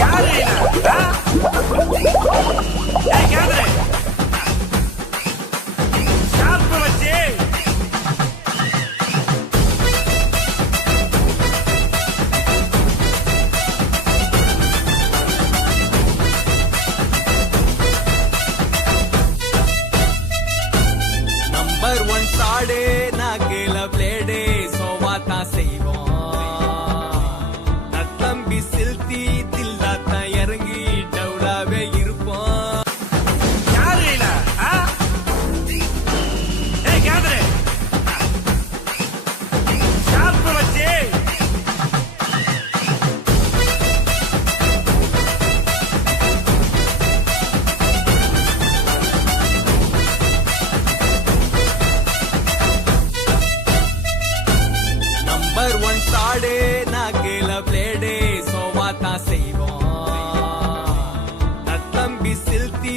யாரு ஷார்ப்பு வச்சு number one சாடே நாகேல பிளேடே சோவாத்தா செய்வோம் நத்தம்பி சில்தி தில்லாத்தா இறங்கி டவுலாவே இருப்போம். யாரு ஷார்ப்பு வச்சு நம்பர் ஒன் சாடே நாகேல பிளேடே சோவாத்தா செய்வோம் நத்தம்பி சில்தி